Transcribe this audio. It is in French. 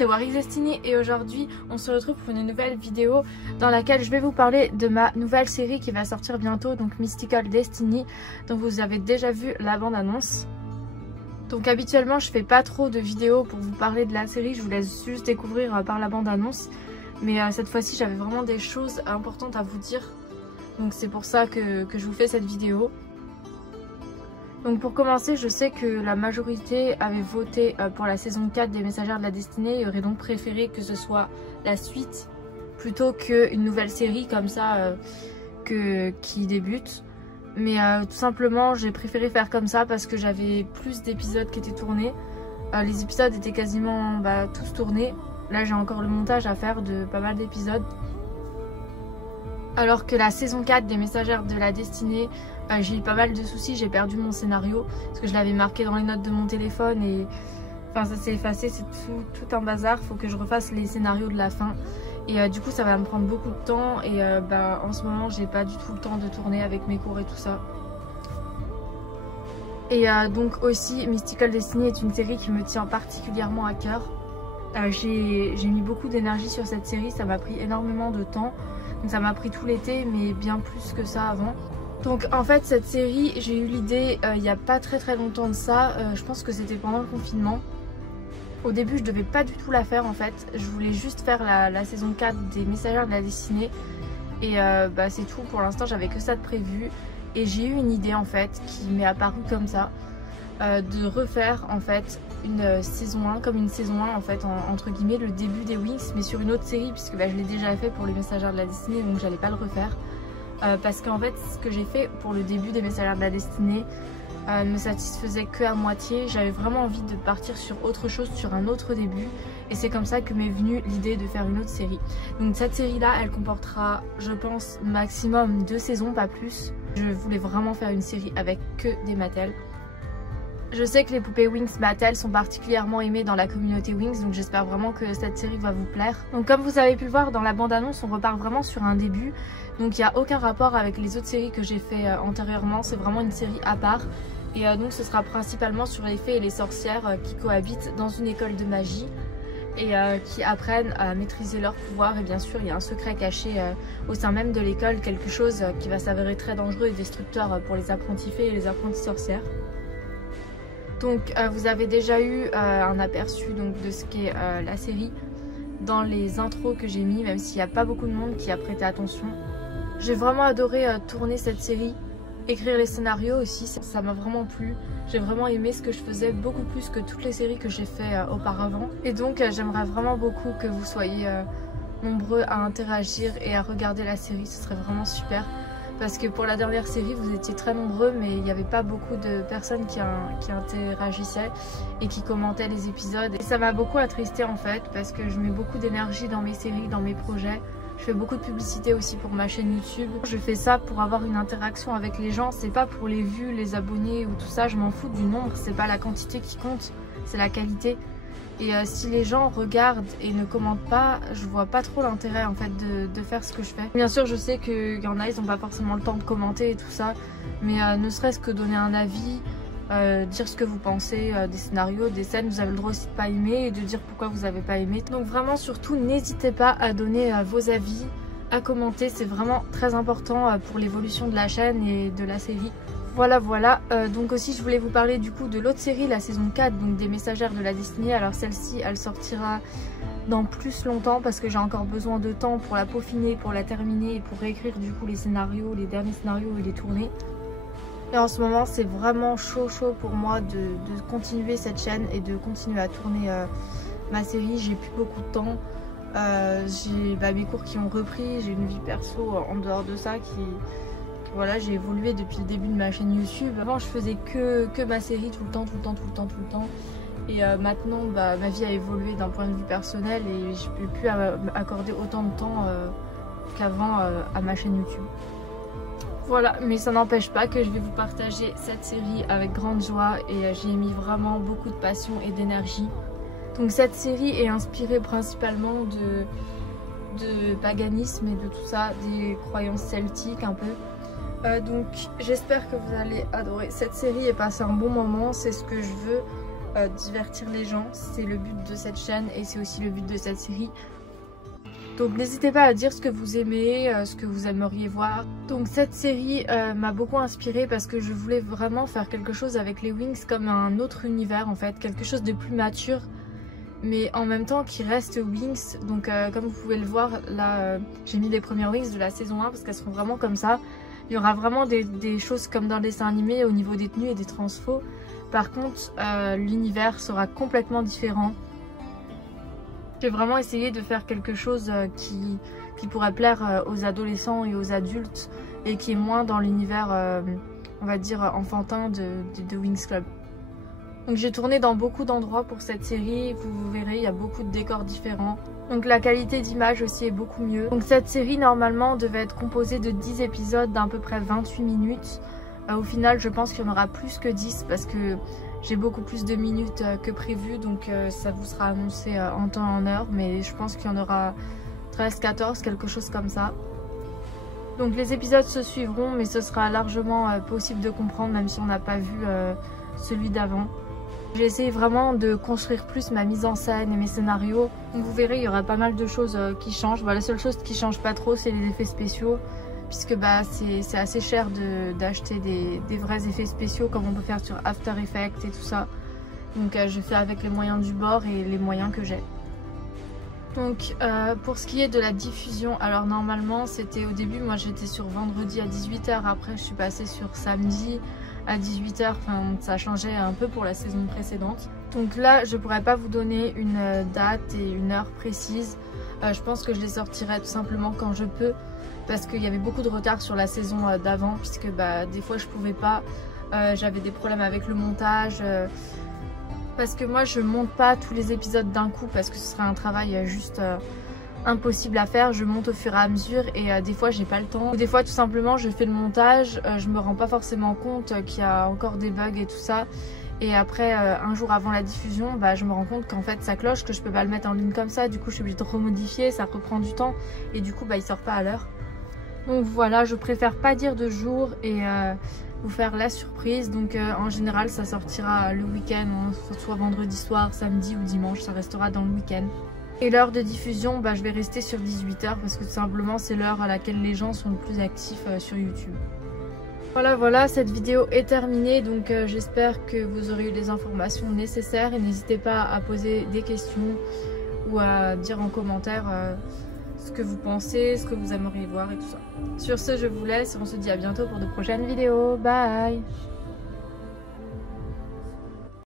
c'est Warwick Destiny et aujourd'hui on se retrouve pour une nouvelle vidéo dans laquelle je vais vous parler de ma nouvelle série qui va sortir bientôt, donc Mystical Destiny, dont vous avez déjà vu la bande-annonce. Donc habituellement je fais pas trop de vidéos pour vous parler de la série, je vous laisse juste découvrir par la bande-annonce. Mais cette fois-ci j'avais vraiment des choses importantes à vous dire, donc c'est pour ça que je vous fais cette vidéo. Donc pour commencer, je sais que la majorité avait voté pour la saison 4 des Messagères de la Destinée et aurait donc préféré que ce soit la suite plutôt qu'une nouvelle série comme ça qui débute. Mais tout simplement j'ai préféré faire comme ça parce que j'avais plus d'épisodes qui étaient tournés. Les épisodes étaient quasiment tous tournés. Là j'ai encore le montage à faire de pas mal d'épisodes. Alors que la saison 4 des Messagères de la Destinée, j'ai eu pas mal de soucis, j'ai perdu mon scénario parce que je l'avais marqué dans les notes de mon téléphone et enfin ça s'est effacé, c'est tout un bazar, faut que je refasse les scénarios de la fin et du coup ça va me prendre beaucoup de temps et en ce moment j'ai pas du tout le temps de tourner avec mes cours et tout ça. Et donc aussi Mystical Destiny est une série qui me tient particulièrement à cœur. J'ai mis beaucoup d'énergie sur cette série, ça m'a pris énormément de temps. Donc ça m'a pris tout l'été mais bien plus que ça avant. Donc en fait cette série j'ai eu l'idée il n'y a pas très longtemps de ça, je pense que c'était pendant le confinement. Au début je devais pas du tout la faire en fait, je voulais juste faire la saison 4 des Messagères de la Destinée. Et c'est tout, pour l'instant j'avais que ça de prévu. Et j'ai eu une idée en fait qui m'est apparue comme ça, de refaire en fait une saison 1 comme une saison 1 en fait entre guillemets le début des Wings mais sur une autre série puisque je l'ai déjà fait pour les Messagères de la Destinée donc j'allais pas le refaire parce qu'en fait ce que j'ai fait pour le début des Messagères de la Destinée me satisfaisait que à moitié. J'avais vraiment envie de partir sur autre chose, sur un autre début et c'est comme ça que m'est venue l'idée de faire une autre série. Donc cette série là elle comportera je pense maximum 2 saisons, pas plus. Je voulais vraiment faire une série avec que des Mattel. Je sais que les poupées Wings Mattel sont particulièrement aimées dans la communauté Wings, donc j'espère vraiment que cette série va vous plaire. Donc comme vous avez pu le voir dans la bande-annonce, on repart vraiment sur un début. Donc il n'y a aucun rapport avec les autres séries que j'ai fait antérieurement, c'est vraiment une série à part. Et donc ce sera principalement sur les fées et les sorcières qui cohabitent dans une école de magie et qui apprennent à maîtriser leurs pouvoirs. Et bien sûr il y a un secret caché au sein même de l'école, quelque chose qui va s'avérer très dangereux et destructeur pour les apprentis fées et les apprentis sorcières. Donc vous avez déjà eu un aperçu donc, de ce qu'est la série dans les intros que j'ai mis, même s'il n'y a pas beaucoup de monde qui a prêté attention. J'ai vraiment adoré tourner cette série, écrire les scénarios aussi, ça m'a vraiment plu. J'ai vraiment aimé ce que je faisais, beaucoup plus que toutes les séries que j'ai fait auparavant. Et donc j'aimerais vraiment beaucoup que vous soyez nombreux à interagir et à regarder la série, ce serait vraiment super. Parce que pour la dernière série vous étiez très nombreux mais il n'y avait pas beaucoup de personnes qui interagissaient et qui commentaient les épisodes. Et ça m'a beaucoup attristée en fait parce que je mets beaucoup d'énergie dans mes séries, dans mes projets. Je fais beaucoup de publicité aussi pour ma chaîne YouTube. Je fais ça pour avoir une interaction avec les gens, c'est pas pour les vues, les abonnés ou tout ça, je m'en fous du nombre, c'est pas la quantité qui compte, c'est la qualité. Et si les gens regardent et ne commentent pas, je vois pas trop l'intérêt en fait de faire ce que je fais. Bien sûr je sais qu'il y en a, ils n'ont pas forcément le temps de commenter et tout ça, mais ne serait-ce que donner un avis, dire ce que vous pensez des scénarios, des scènes, vous avez le droit aussi de pas aimer et de dire pourquoi vous avez pas aimé. Donc vraiment surtout n'hésitez pas à donner vos avis, à commenter, c'est vraiment très important pour l'évolution de la chaîne et de la série. Voilà, donc aussi je voulais vous parler du coup de l'autre série, la saison 4, donc des Messagères de la Destinée. Alors celle-ci, elle sortira dans plus longtemps parce que j'ai encore besoin de temps pour la peaufiner, pour la terminer et pour réécrire du coup les scénarios, les derniers scénarios et les tourner. Et en ce moment c'est vraiment chaud pour moi de continuer cette chaîne et de continuer à tourner ma série. J'ai plus beaucoup de temps, j'ai mes cours qui ont repris, j'ai une vie perso en dehors de ça qui... Voilà, j'ai évolué depuis le début de ma chaîne YouTube. Avant je faisais que ma série tout le temps. Et maintenant ma vie a évolué d'un point de vue personnel et je peux plus accorder autant de temps qu'avant à ma chaîne YouTube. Voilà, mais ça n'empêche pas que je vais vous partager cette série avec grande joie et j'y ai mis vraiment beaucoup de passion et d'énergie. Donc cette série est inspirée principalement de paganisme et de tout ça, des croyances celtiques un peu. Donc j'espère que vous allez adorer cette série et passer un bon moment, c'est ce que je veux. divertir les gens. C'est le but de cette chaîne et c'est aussi le but de cette série. Donc n'hésitez pas à dire ce que vous aimez, ce que vous aimeriez voir. Donc cette série m'a beaucoup inspirée parce que je voulais vraiment faire quelque chose avec les Winx comme un autre univers en fait, quelque chose de plus mature, mais en même temps qui reste Winx. Donc comme vous pouvez le voir là, j'ai mis les premières Winx de la saison 1 parce qu'elles seront vraiment comme ça. Il y aura vraiment des choses comme dans le dessin animé au niveau des tenues et des transfos. Par contre l'univers sera complètement différent. J'ai vraiment essayé de faire quelque chose qui pourrait plaire aux adolescents et aux adultes et qui est moins dans l'univers, on va dire, enfantin de Winx Club. Donc j'ai tourné dans beaucoup d'endroits pour cette série, vous verrez, il y a beaucoup de décors différents. Donc la qualité d'image aussi est beaucoup mieux. Donc cette série normalement devait être composée de 10 épisodes d'à peu près 28 minutes. Au final je pense qu'il y en aura plus que 10 parce que j'ai beaucoup plus de minutes que prévu, donc ça vous sera annoncé en temps et en heure, mais je pense qu'il y en aura 13-14, quelque chose comme ça. Donc les épisodes se suivront, mais ce sera largement possible de comprendre même si on n'a pas vu celui d'avant. J'ai essayé vraiment de construire plus ma mise en scène et mes scénarios. Donc vous verrez, il y aura pas mal de choses qui changent. Bah, la seule chose qui change pas trop, c'est les effets spéciaux. Puisque bah, c'est assez cher d'acheter des vrais effets spéciaux comme on peut faire sur After Effects et tout ça. Donc je fais avec les moyens du bord et les moyens que j'ai. Donc pour ce qui est de la diffusion, alors normalement c'était au début, moi j'étais sur vendredi à 18 h, après je suis passée sur samedi à 18 h, enfin ça a changé un peu pour la saison précédente. Donc là je pourrais pas vous donner une date et une heure précise, je pense que je les sortirai tout simplement quand je peux. Parce qu'il y avait beaucoup de retard sur la saison d'avant, puisque bah, des fois je pouvais pas, j'avais des problèmes avec le montage, parce que moi je monte pas tous les épisodes d'un coup parce que ce serait un travail juste impossible à faire. Je monte au fur et à mesure et des fois j'ai pas le temps, ou des fois tout simplement je fais le montage, je me rends pas forcément compte qu'il y a encore des bugs et tout ça, et après un jour avant la diffusion bah, je me rends compte qu'en fait ça cloche, que je peux pas le mettre en ligne comme ça, du coup je suis obligée de remodifier, ça reprend du temps et du coup bah, il sort pas à l'heure. Donc voilà, je préfère pas dire de jour et vous faire la surprise. Donc en général ça sortira le week-end, hein, soit vendredi soir, samedi ou dimanche, ça restera dans le week-end. Et l'heure de diffusion, bah, je vais rester sur 18 h parce que tout simplement c'est l'heure à laquelle les gens sont le plus actifs sur YouTube. Voilà, cette vidéo est terminée, donc j'espère que vous aurez eu les informations nécessaires et n'hésitez pas à poser des questions ou à dire en commentaire ce que vous pensez, ce que vous aimeriez voir et tout ça. Sur ce, je vous laisse et on se dit à bientôt pour de prochaines vidéos. Bye!